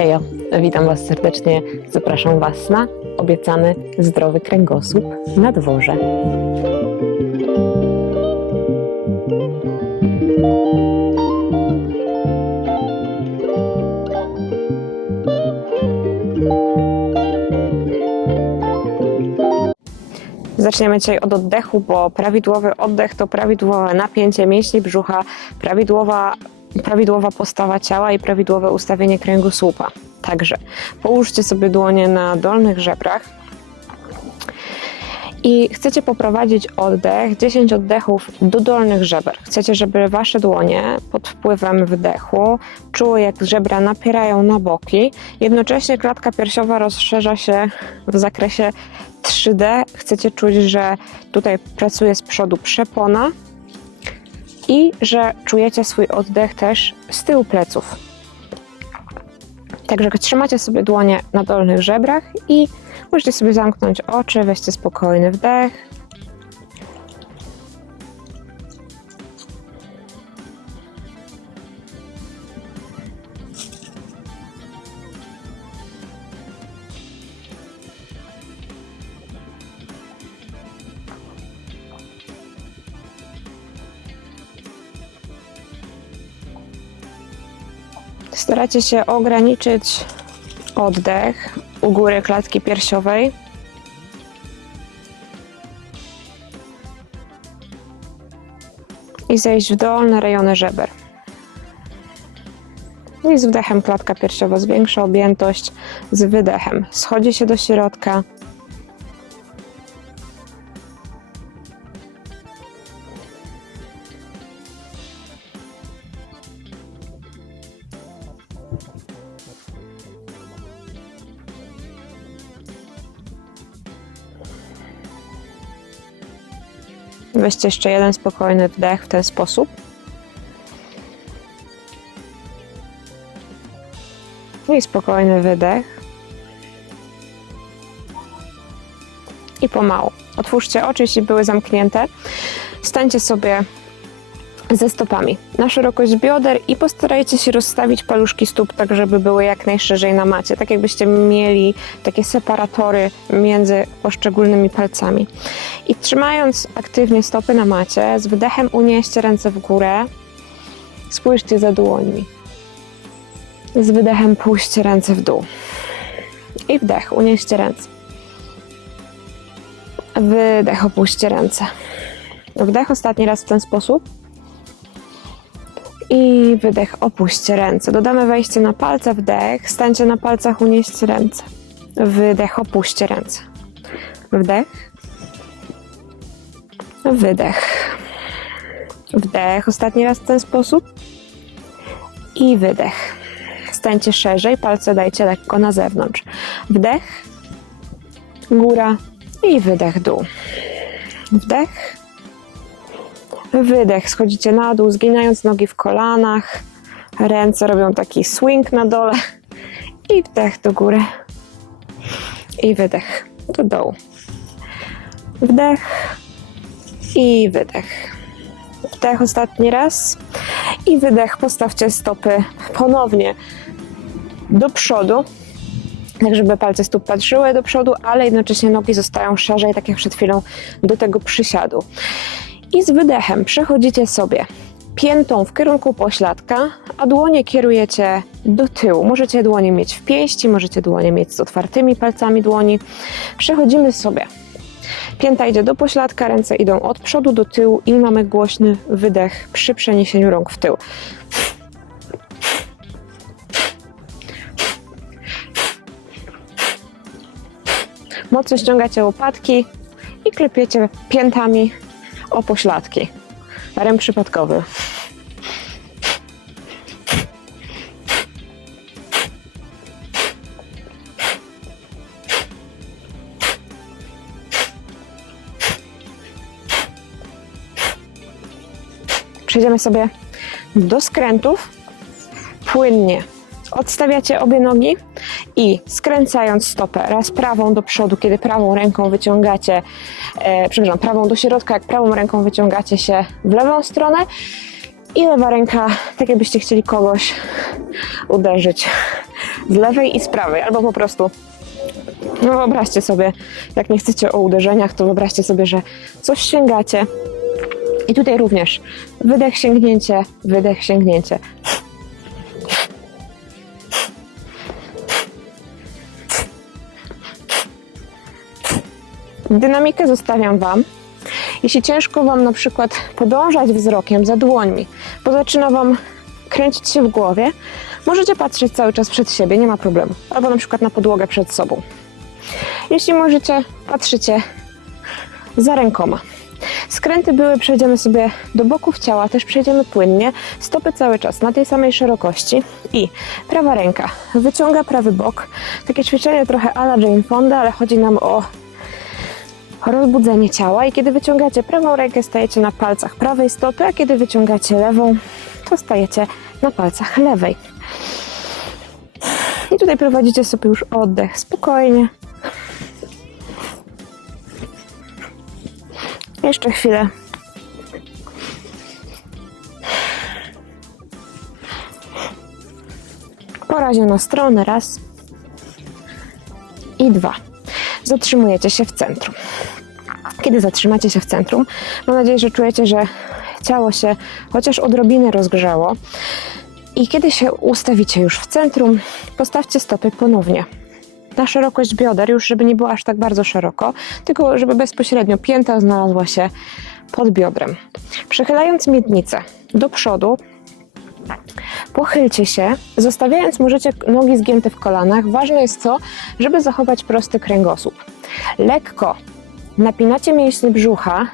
Hejo, witam Was serdecznie. Zapraszam Was na obiecany zdrowy kręgosłup na dworze. Zaczniemy dzisiaj od oddechu, bo prawidłowy oddech to prawidłowe napięcie mięśni brzucha, prawidłowa, prawidłowa postawa ciała i prawidłowe ustawienie kręgosłupa. Także połóżcie sobie dłonie na dolnych żebrach i chcecie poprowadzić oddech, 10 oddechów do dolnych żeber. Chcecie, żeby wasze dłonie pod wpływem wdechu czuły, jak żebra napierają na boki. Jednocześnie klatka piersiowa rozszerza się w zakresie 3D. Chcecie czuć, że tutaj pracuje z przodu przepona i że czujecie swój oddech też z tyłu pleców. Także trzymacie sobie dłonie na dolnych żebrach i możecie sobie zamknąć oczy, weźcie spokojny wdech. Staracie się ograniczyć oddech u góry klatki piersiowej. I zejść w dolne rejony żeber. I z wdechem klatka piersiowa zwiększa objętość, z wydechem schodzi się do środka. Weźcie jeszcze jeden spokojny wdech w ten sposób. I spokojny wydech. I pomału. Otwórzcie oczy, jeśli były zamknięte. Stańcie sobie ze stopami na szerokość bioder i postarajcie się rozstawić paluszki stóp tak, żeby były jak najszerzej na macie, tak jakbyście mieli takie separatory między poszczególnymi palcami. I trzymając aktywnie stopy na macie, z wydechem unieście ręce w górę, spójrzcie za dłońmi. Z wydechem puśćcie ręce w dół. I wdech, unieście ręce. Wydech, opuśćcie ręce. Wdech ostatni raz w ten sposób. I wydech, opuśćcie ręce. Dodamy wejście na palce, wdech, stańcie na palcach, unieście ręce. Wydech, opuśćcie ręce. Wdech. Wydech. Wdech, ostatni raz w ten sposób. I wydech. Stańcie szerzej, palce dajcie lekko na zewnątrz. Wdech, góra i wydech, dół. Wdech, Wydech, schodzicie na dół, zginając nogi w kolanach. Ręce robią taki swing na dole. I wdech do góry. I wydech do dołu. Wdech i wydech. Wdech ostatni raz. I wydech. Postawcie stopy ponownie do przodu, tak żeby palce stóp patrzyły do przodu, ale jednocześnie nogi zostają szerzej, tak jak przed chwilą do tego przysiadu. I z wydechem przechodzicie sobie piętą w kierunku pośladka, a dłonie kierujecie do tyłu. Możecie dłonie mieć w pięści, możecie dłonie mieć z otwartymi palcami dłoni. Przechodzimy sobie. Pięta idzie do pośladka, ręce idą od przodu do tyłu i mamy głośny wydech przy przeniesieniu rąk w tył. Mocno ściągacie łopatki i klepiecie piętami o pośladki. Rem przypadkowy. Przejdziemy sobie do skrętów płynnie. Odstawiacie obie nogi i skręcając stopę raz prawą do przodu, kiedy prawą ręką wyciągacie, e, przepraszam, prawą do środka, jak prawą ręką wyciągacie się w lewą stronę i lewa ręka, tak jakbyście chcieli kogoś uderzyć z lewej i z prawej, albo po prostu no wyobraźcie sobie, jak nie chcecie o uderzeniach, to wyobraźcie sobie, że coś sięgacie. I tutaj również wydech, sięgnięcie, wydech, sięgnięcie. Dynamikę zostawiam Wam. Jeśli ciężko Wam na przykład podążać wzrokiem za dłońmi, bo zaczyna Wam kręcić się w głowie, możecie patrzeć cały czas przed siebie, nie ma problemu. Albo na przykład na podłogę przed sobą. Jeśli możecie, patrzycie za rękoma. Skręty były, przejdziemy sobie do boków ciała, też przejdziemy płynnie, stopy cały czas na tej samej szerokości i prawa ręka wyciąga prawy bok. Takie ćwiczenie trochę ala Jane Fonda, ale chodzi nam o rozbudzenie ciała i kiedy wyciągacie prawą rękę, stajecie na palcach prawej stopy, a kiedy wyciągacie lewą, to stajecie na palcach lewej. I tutaj prowadzicie sobie już oddech spokojnie. Jeszcze chwilę. Po razie na stronę raz i dwa. Zatrzymujecie się w centrum. Kiedy zatrzymacie się w centrum, mam nadzieję, że czujecie, że ciało się chociaż odrobinę rozgrzało. I kiedy się ustawicie już w centrum, postawcie stopy ponownie na szerokość bioder, już żeby nie było aż tak bardzo szeroko, tylko żeby bezpośrednio pięta znalazła się pod biodrem. Przechylając miednicę do przodu, pochylcie się, zostawiając możecie nogi zgięte w kolanach. Ważne jest to, żeby zachować prosty kręgosłup. Lekko napinacie mięśnie brzucha,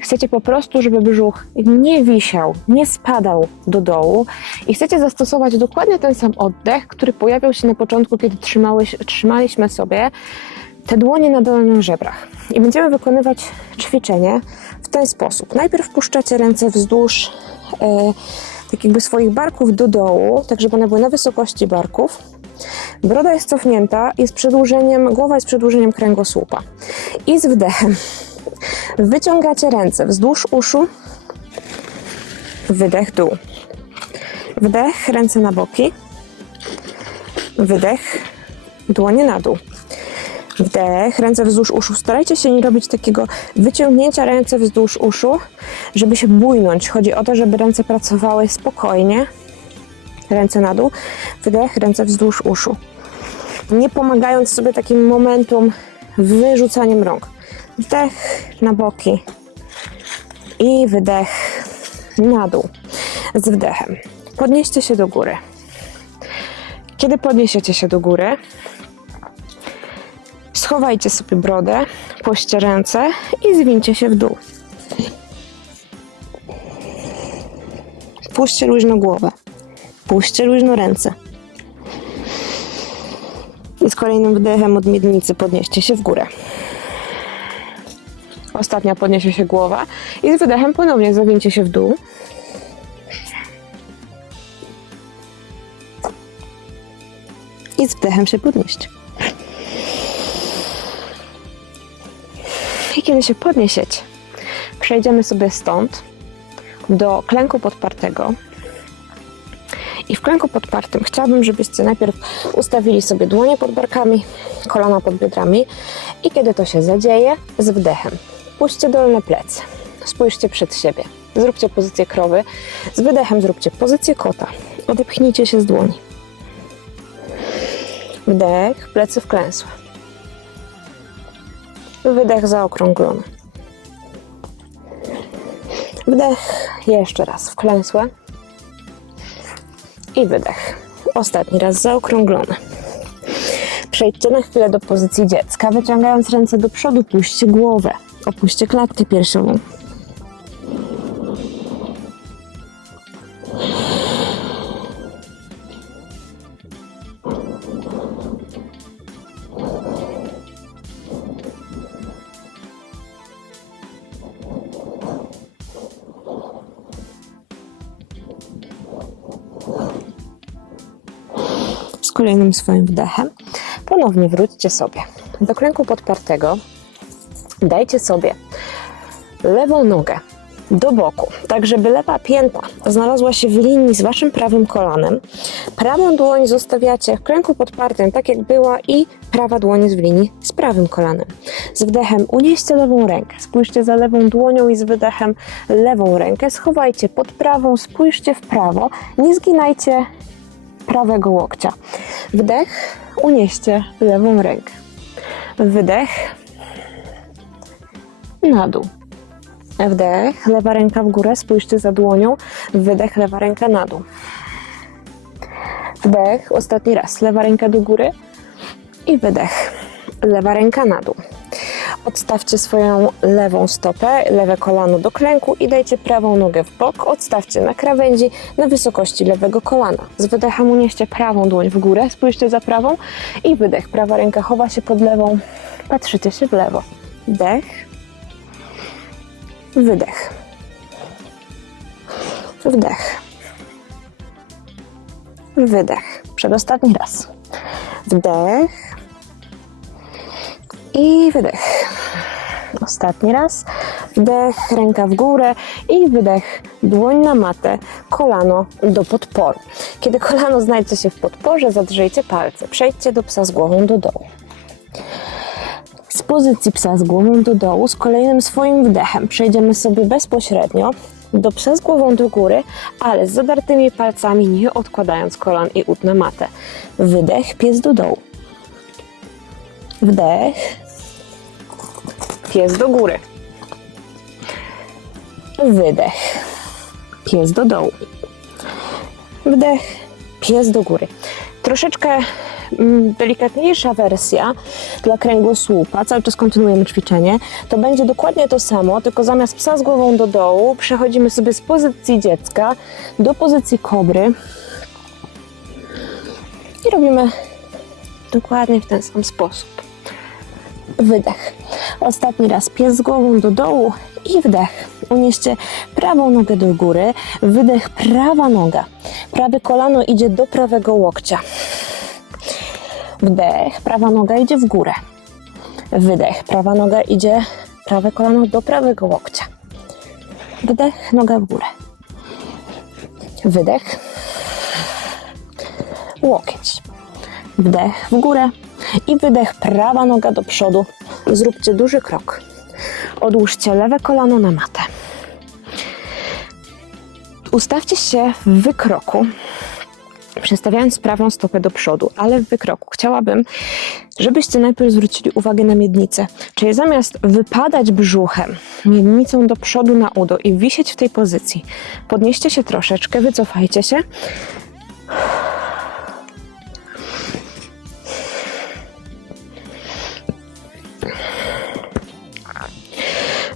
chcecie po prostu, żeby brzuch nie wisiał, nie spadał do dołu i chcecie zastosować dokładnie ten sam oddech, który pojawiał się na początku, kiedy trzymały, trzymaliśmy sobie te dłonie na dolnych żebrach. I będziemy wykonywać ćwiczenie w ten sposób. Najpierw puszczacie ręce wzdłuż e, tak jakby swoich barków do dołu, tak żeby one były na wysokości barków. Broda jest cofnięta, jest przedłużeniem, głowa jest przedłużeniem kręgosłupa. I z wdechem Wyciągacie ręce wzdłuż uszu. Wydech, dół. Wdech, ręce na boki. Wydech, dłonie na dół. Wdech, ręce wzdłuż uszu. Starajcie się nie robić takiego wyciągnięcia ręce wzdłuż uszu, żeby się bujnąć. Chodzi o to, żeby ręce pracowały spokojnie. Ręce na dół. Wydech, ręce wzdłuż uszu. Nie pomagając sobie takim momentum wyrzucaniem rąk. Wdech na boki i wydech na dół z wdechem. Podnieście się do góry. Kiedy podniesiecie się do góry, schowajcie sobie brodę, puśćcie ręce i zwincie się w dół. Puśćcie luźno głowę. Puśćcie luźno ręce. I z kolejnym wdechem od miednicy podnieście się w górę. Ostatnia podniesie się głowa i z wydechem ponownie zawinięcie się w dół. I z wdechem się podnieść. I kiedy się podniesiecie, przejdziemy sobie stąd do klęku podpartego. I w klęku podpartym chciałabym, żebyście najpierw ustawili sobie dłonie pod barkami, kolana pod biodrami i kiedy to się zadzieje, z wdechem Puśćcie dolne plecy. Spójrzcie przed siebie. Zróbcie pozycję krowy. Z wydechem zróbcie pozycję kota. Odepchnijcie się z dłoni. Wdech, plecy wklęsłe. Wydech zaokrąglony. Wdech, jeszcze raz wklęsłe. I wydech. Ostatni raz zaokrąglony. Przejdźcie na chwilę do pozycji dziecka, wyciągając ręce do przodu, puśćcie głowę. Opuśćcie klatkę piersiową. Z kolejnym swoim wdechem ponownie wróćcie sobie do klęku podpartego Dajcie sobie lewą nogę do boku, tak żeby lewa pięta znalazła się w linii z waszym prawym kolanem. Prawą dłoń zostawiacie w kręgu podpartym, tak jak była, i prawa dłoń jest w linii z prawym kolanem. Z wdechem unieście lewą rękę, spójrzcie za lewą dłonią i z wydechem lewą rękę schowajcie pod prawą, spójrzcie w prawo, nie zginajcie prawego łokcia. Wdech, unieście lewą rękę. Wydech, na dół. Wdech, lewa ręka w górę, spójrzcie za dłonią. Wydech, lewa ręka na dół. Wdech, ostatni raz, lewa ręka do góry i wydech, lewa ręka na dół. Odstawcie swoją lewą stopę, lewe kolano do klęku i dajcie prawą nogę w bok. Odstawcie na krawędzi na wysokości lewego kolana. Z wydechem unieście prawą dłoń w górę, spójrzcie za prawą i wydech. Prawa ręka chowa się pod lewą, patrzycie się w lewo. Wdech, wydech. Wdech. Wydech. Przedostatni raz. Wdech. I wydech. Ostatni raz. Wdech, ręka w górę i wydech, dłoń na matę, kolano do podporu. Kiedy kolano znajdzie się w podporze, zadrzyjcie palce. Przejdźcie do psa z głową do dołu. Z pozycji psa z głową do dołu, z kolejnym swoim wdechem przejdziemy sobie bezpośrednio do psa z głową do góry, ale z zadartymi palcami, nie odkładając kolan i ud na matę. Wydech, pies do dołu. Wdech, pies do góry. Wydech, pies do dołu. Wdech, pies do góry. Troszeczkę mm, delikatniejsza wersja dla kręgosłupa, cały czas kontynuujemy ćwiczenie, to będzie dokładnie to samo, tylko zamiast psa z głową do dołu przechodzimy sobie z pozycji dziecka do pozycji kobry i robimy dokładnie w ten sam sposób. Wydech. Ostatni raz pies z głową do dołu i wdech. Unieście prawą nogę do góry, wydech prawa noga. Prawe kolano idzie do prawego łokcia. Wdech, prawa noga idzie w górę. Wydech, prawa noga idzie, prawe kolano do prawego łokcia. Wdech, noga w górę. Wydech, łokieć. Wdech w górę i wydech, prawa noga do przodu. Zróbcie duży krok. Odłóżcie lewe kolano na matę. Ustawcie się w wykroku, przestawiając prawą stopę do przodu, ale w wykroku. Chciałabym, żebyście najpierw zwrócili uwagę na miednicę. Czyli zamiast wypadać brzuchem, miednicą do przodu na udo i wisieć w tej pozycji, podnieście się troszeczkę, wycofajcie się.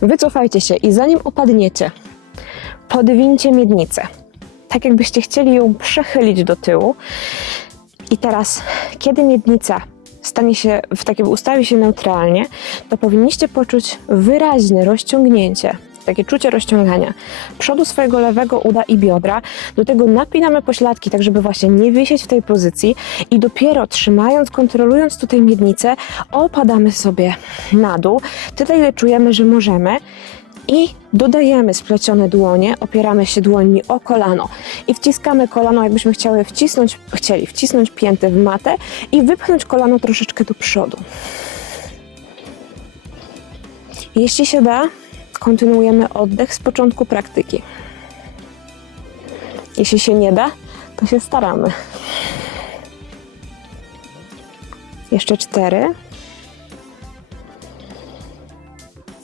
Wycofajcie się i zanim opadniecie, podwincie miednicę. Tak jakbyście chcieli ją przechylić do tyłu. I teraz, kiedy miednica stanie się, w takim ustawi się neutralnie, to powinniście poczuć wyraźne rozciągnięcie, takie czucie rozciągania przodu swojego lewego uda i biodra. Do tego napinamy pośladki, tak żeby właśnie nie wisieć w tej pozycji i dopiero trzymając, kontrolując tutaj miednicę, opadamy sobie na dół. Tyle, ile czujemy, że możemy. I dodajemy splecione dłonie, opieramy się dłońmi o kolano i wciskamy kolano, jakbyśmy chciały wcisnąć, chcieli wcisnąć piętę w matę i wypchnąć kolano troszeczkę do przodu. Jeśli się da, kontynuujemy oddech z początku praktyki. Jeśli się nie da, to się staramy. Jeszcze cztery.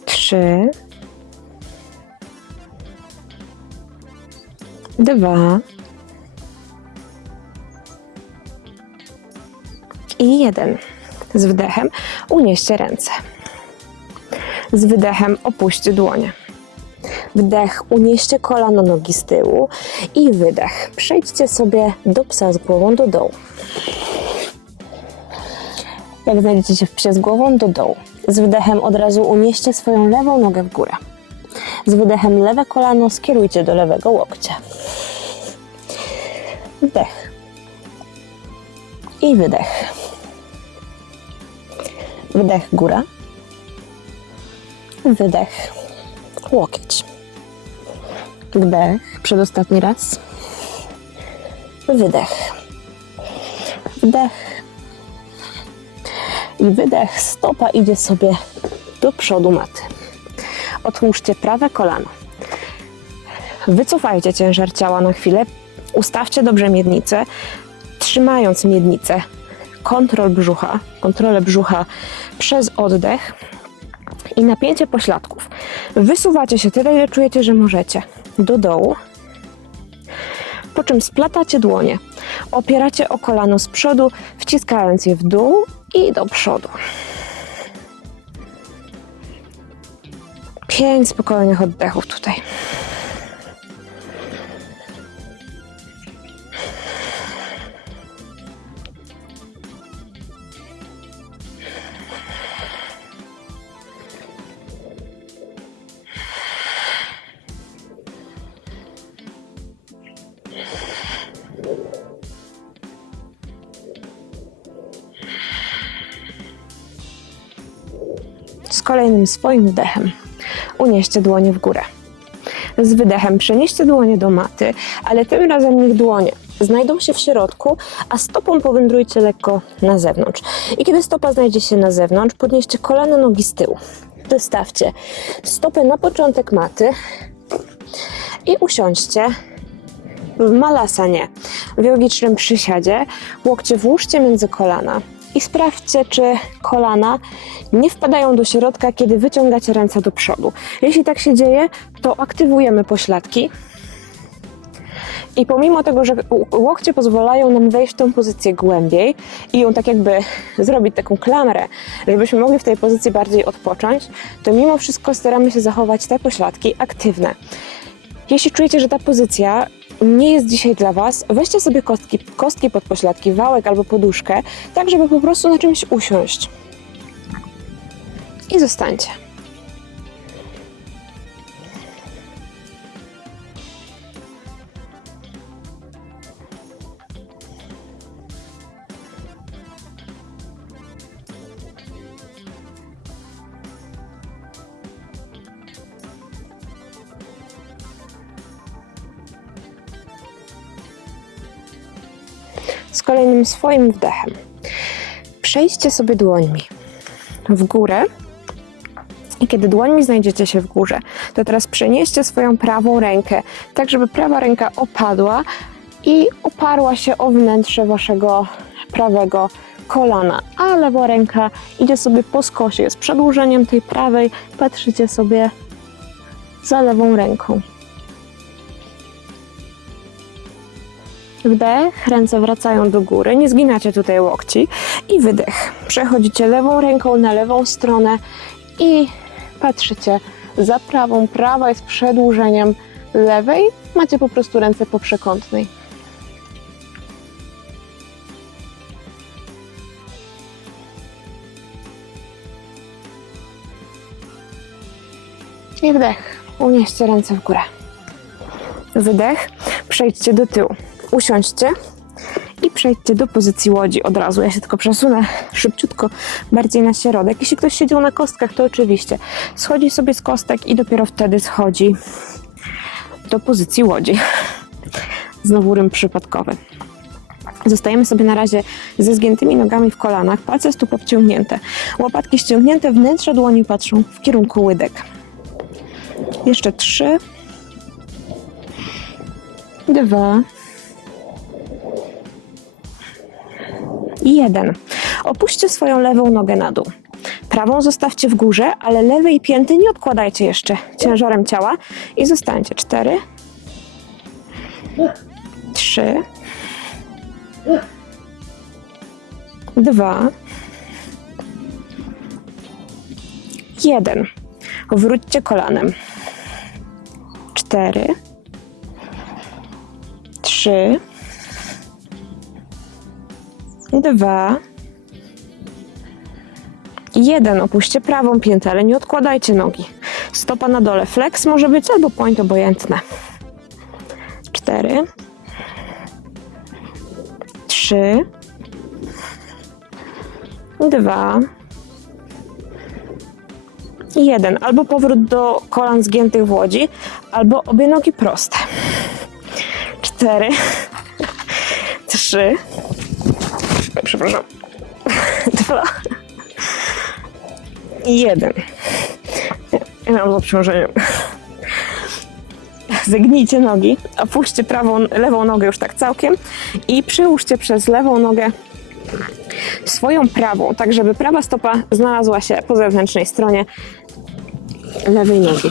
Trzy. Dwa. I jeden. Z wdechem unieście ręce. Z wydechem opuśćcie dłonie. Wdech, unieście kolano nogi z tyłu i wydech. Przejdźcie sobie do psa z głową do dołu. Jak znajdziecie się w psie z głową do dołu. Z wydechem od razu unieście swoją lewą nogę w górę. Z wydechem lewe kolano skierujcie do lewego łokcia. Wdech. I wydech. Wdech góra. Wydech. Łokieć. Wdech, przedostatni raz. Wydech. Wdech. I wydech. Stopa idzie sobie do przodu maty. Otłóżcie prawe kolano. Wycofajcie ciężar ciała na chwilę. Ustawcie dobrze miednicę, trzymając miednicę. Kontrol brzucha, kontrolę brzucha przez oddech i napięcie pośladków. Wysuwacie się tyle, ile czujecie, że możecie. Do dołu. Po czym splatacie dłonie. Opieracie o kolano z przodu, wciskając je w dół i do przodu. Pięć spokojnych oddechów tutaj. Z kolejnym swoim wdechem unieście dłonie w górę. Z wydechem przenieście dłonie do maty, ale tym razem niech dłonie znajdą się w środku, a stopą powędrujcie lekko na zewnątrz. I kiedy stopa znajdzie się na zewnątrz, podnieście kolana nogi z tyłu. Wystawcie stopę na początek maty i usiądźcie w malasanie, w jogicznym przysiadzie. Łokcie włóżcie między kolana i sprawdźcie, czy kolana nie wpadają do środka, kiedy wyciągacie ręce do przodu. Jeśli tak się dzieje, to aktywujemy pośladki. I pomimo tego, że łokcie pozwalają nam wejść w tą pozycję głębiej i ją tak jakby zrobić taką klamrę, żebyśmy mogli w tej pozycji bardziej odpocząć, to mimo wszystko staramy się zachować te pośladki aktywne. Jeśli czujecie, że ta pozycja nie jest dzisiaj dla Was, weźcie sobie kostki, kostki pod pośladki, wałek albo poduszkę, tak żeby po prostu na czymś usiąść. I zostańcie. Kolejnym swoim wdechem. Przejdźcie sobie dłońmi w górę. I kiedy dłońmi znajdziecie się w górze, to teraz przenieście swoją prawą rękę, tak żeby prawa ręka opadła i oparła się o wnętrze waszego prawego kolana, a lewa ręka idzie sobie po skosie, z przedłużeniem tej prawej, patrzycie sobie za lewą ręką. Wdech, ręce wracają do góry, nie zginacie tutaj łokci i wydech. Przechodzicie lewą ręką na lewą stronę i patrzycie za prawą. Prawa jest przedłużeniem lewej, macie po prostu ręce po przekątnej. I wdech, unieście ręce w górę. Wydech, przejdźcie do tyłu usiądźcie i przejdźcie do pozycji łodzi od razu. Ja się tylko przesunę szybciutko bardziej na środek. Jeśli ktoś siedział na kostkach, to oczywiście schodzi sobie z kostek i dopiero wtedy schodzi do pozycji łodzi. Znowu rym przypadkowy. Zostajemy sobie na razie ze zgiętymi nogami w kolanach, palce stóp obciągnięte, łopatki ściągnięte, wnętrze dłoni patrzą w kierunku łydek. Jeszcze trzy, dwa, i jeden. Opuśćcie swoją lewą nogę na dół. Prawą zostawcie w górze, ale lewej pięty nie odkładajcie jeszcze ciężarem ciała i zostańcie. Cztery, trzy, dwa, jeden. Wróćcie kolanem. Cztery, trzy, dwa, jeden. Opuśćcie prawą piętę, ale nie odkładajcie nogi. Stopa na dole. Flex może być albo point obojętne. Cztery, trzy, dwa, jeden. Albo powrót do kolan zgiętych w łodzi, albo obie nogi proste. Cztery, trzy, jeden. Ja mam z obciążeniem. Zegnijcie nogi, opuśćcie prawą, lewą nogę już tak całkiem i przyłóżcie przez lewą nogę swoją prawą, tak żeby prawa stopa znalazła się po zewnętrznej stronie lewej nogi.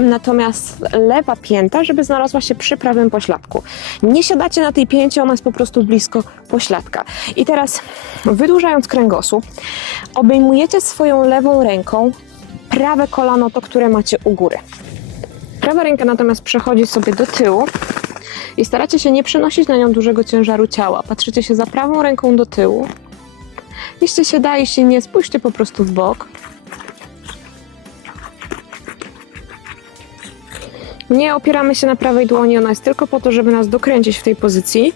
Natomiast lewa pięta, żeby znalazła się przy prawym pośladku. Nie siadacie na tej pięcie, ona jest po prostu blisko pośladka. I teraz, wydłużając kręgosłup, obejmujecie swoją lewą ręką prawe kolano, to które macie u góry. Prawa ręka natomiast przechodzi sobie do tyłu i staracie się nie przenosić na nią dużego ciężaru ciała. Patrzycie się za prawą ręką do tyłu. Jeśli się da, jeśli nie, spójrzcie po prostu w bok. Nie opieramy się na prawej dłoni, ona jest tylko po to, żeby nas dokręcić w tej pozycji.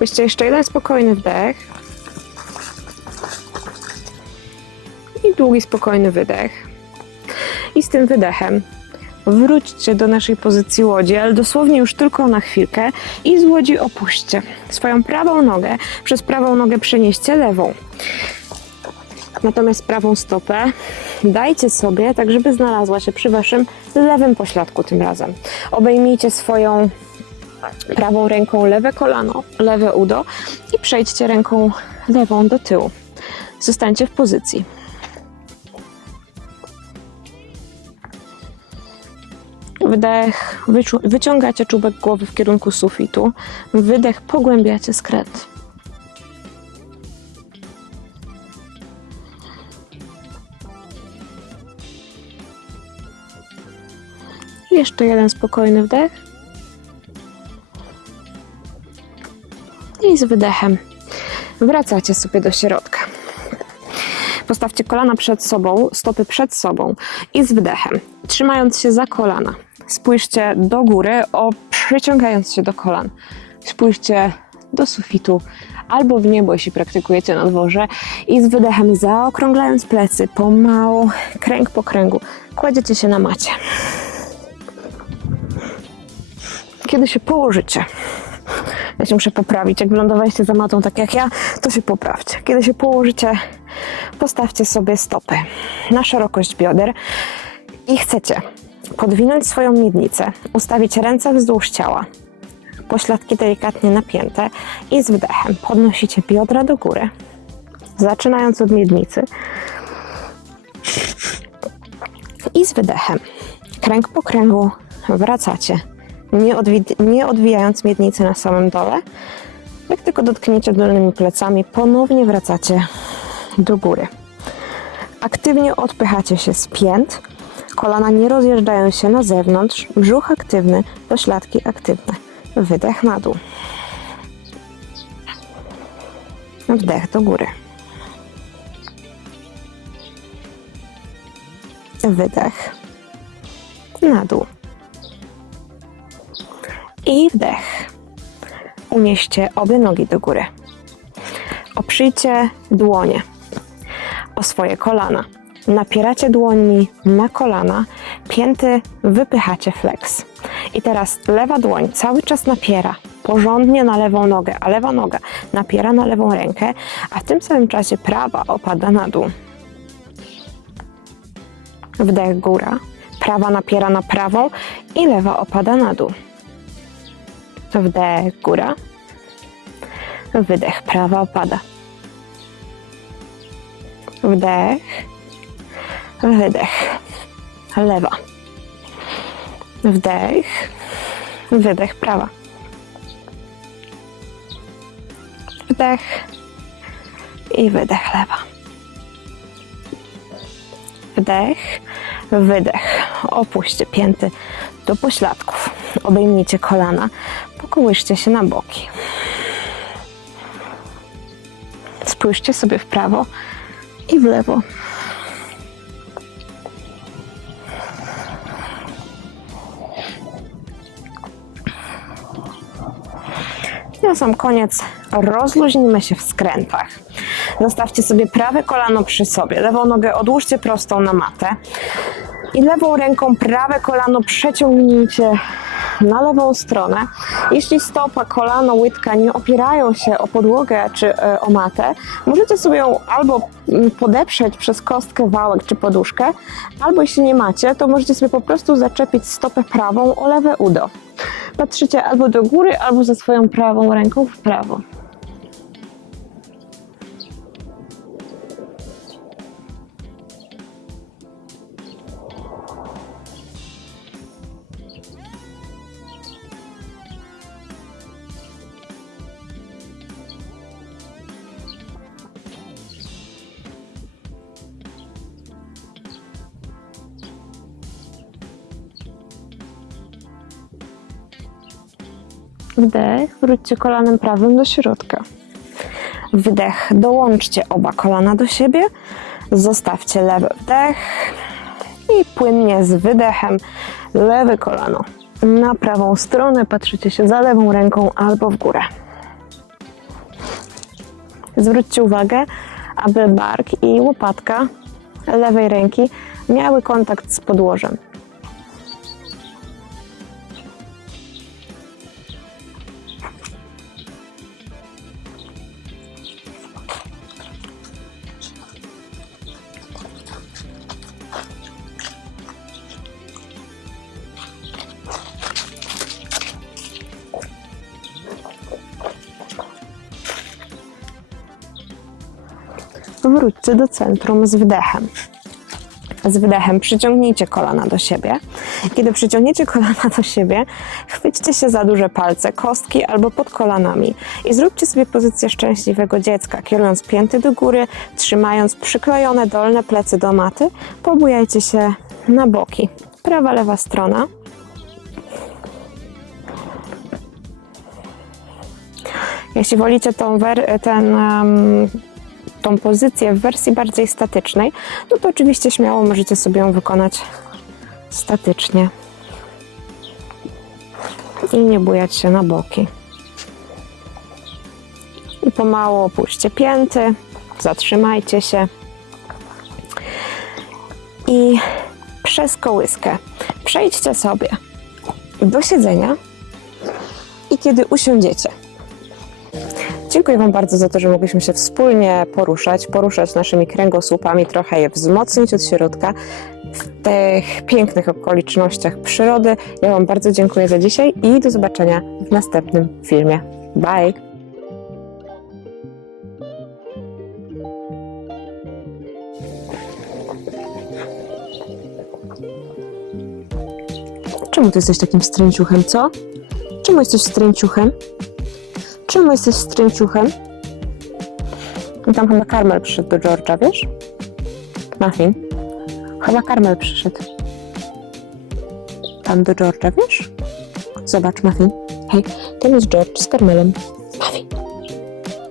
Weźcie jeszcze jeden spokojny wdech. I długi, spokojny wydech. I z tym wydechem wróćcie do naszej pozycji łodzi, ale dosłownie już tylko na chwilkę i z łodzi opuśćcie swoją prawą nogę, przez prawą nogę przenieście lewą. Natomiast prawą stopę dajcie sobie, tak żeby znalazła się przy waszym lewym pośladku tym razem. Obejmijcie swoją prawą ręką lewe kolano, lewe udo i przejdźcie ręką lewą do tyłu. Zostańcie w pozycji. Wdech, wyciągacie czubek głowy w kierunku sufitu. Wydech, pogłębiacie skręt. Jeszcze jeden spokojny wdech. I z wydechem wracacie sobie do środka. Postawcie kolana przed sobą, stopy przed sobą i z wdechem, trzymając się za kolana. Spójrzcie do góry, o, przyciągając się do kolan. Spójrzcie do sufitu albo w niebo, jeśli praktykujecie na dworze. I z wydechem, zaokrąglając plecy, pomału, kręg po kręgu, kładziecie się na macie. Kiedy się położycie, ja się muszę poprawić. Jak wylądowaliście za matą, tak jak ja, to się poprawcie. Kiedy się położycie, postawcie sobie stopy na szerokość bioder i chcecie podwinąć swoją miednicę, ustawić ręce wzdłuż ciała, pośladki delikatnie napięte i z wdechem podnosicie biodra do góry, zaczynając od miednicy i z wydechem, kręg po kręgu wracacie, nie, odwi- nie odwijając miednicy na samym dole. Jak tylko dotkniecie dolnymi plecami, ponownie wracacie do góry. Aktywnie odpychacie się z pięt, kolana nie rozjeżdżają się na zewnątrz, brzuch aktywny, pośladki aktywne. Wydech na dół. Wdech do góry. Wydech na dół. I wdech. Unieście obie nogi do góry. Oprzyjcie dłonie o swoje kolana. Napieracie dłońmi na kolana, pięty wypychacie flex. I teraz lewa dłoń cały czas napiera porządnie na lewą nogę, a lewa noga napiera na lewą rękę, a w tym samym czasie prawa opada na dół. Wdech góra, prawa napiera na prawą i lewa opada na dół. Wdech góra, wydech prawa opada. Wdech, wydech, lewa. Wdech, wydech prawa. Wdech i wydech lewa. Wdech, wydech. Opuśćcie pięty do pośladków. Obejmijcie kolana. Pokołyszcie się na boki. Spójrzcie sobie w prawo i w lewo. Na sam koniec rozluźnimy się w skrętach. Zostawcie sobie prawe kolano przy sobie, lewą nogę odłóżcie prostą na matę. I lewą ręką prawe kolano przeciągnijcie na lewą stronę. Jeśli stopa, kolano, łydka nie opierają się o podłogę czy e, o matę, możecie sobie ją albo mm, podeprzeć przez kostkę, wałek czy poduszkę, albo jeśli nie macie, to możecie sobie po prostu zaczepić stopę prawą o lewe udo. Patrzycie albo do góry, albo ze swoją prawą ręką w prawo. Wdech, wróćcie kolanem prawym do środka. Wdech, dołączcie oba kolana do siebie, zostawcie lewy wdech i płynnie z wydechem lewe kolano na prawą stronę, patrzycie się za lewą ręką albo w górę. Zwróćcie uwagę, aby bark i łopatka lewej ręki miały kontakt z podłożem. Wróćcie do centrum z wdechem. Z wdechem przyciągnijcie kolana do siebie. Kiedy przyciągniecie kolana do siebie, chwyćcie się za duże palce, kostki albo pod kolanami i zróbcie sobie pozycję szczęśliwego dziecka, kierując pięty do góry, trzymając przyklejone dolne plecy do maty, pobujajcie się na boki. Prawa, lewa strona. Jeśli wolicie tą ten em, tą pozycję w wersji bardziej statycznej, no to oczywiście śmiało możecie sobie ją wykonać statycznie. I nie bujać się na boki. I pomału opuśćcie pięty, zatrzymajcie się. I przez kołyskę przejdźcie sobie do siedzenia i kiedy usiądziecie, Dziękuję Wam bardzo za to, że mogliśmy się wspólnie poruszać, poruszać naszymi kręgosłupami, trochę je wzmocnić od środka w tych pięknych okolicznościach przyrody. Ja Wam bardzo dziękuję za dzisiaj i do zobaczenia w następnym filmie. Bye! Czemu ty jesteś takim stręciuchem, co? Czemu jesteś stręciuchem? Czemu jesteś stręciuchem? I tam chyba Karmel przyszedł do George'a, wiesz? Muffin. Chyba Karmel przyszedł. Tam do George'a, wiesz? Zobacz, Muffin. Hej, tam jest George z Karmelem.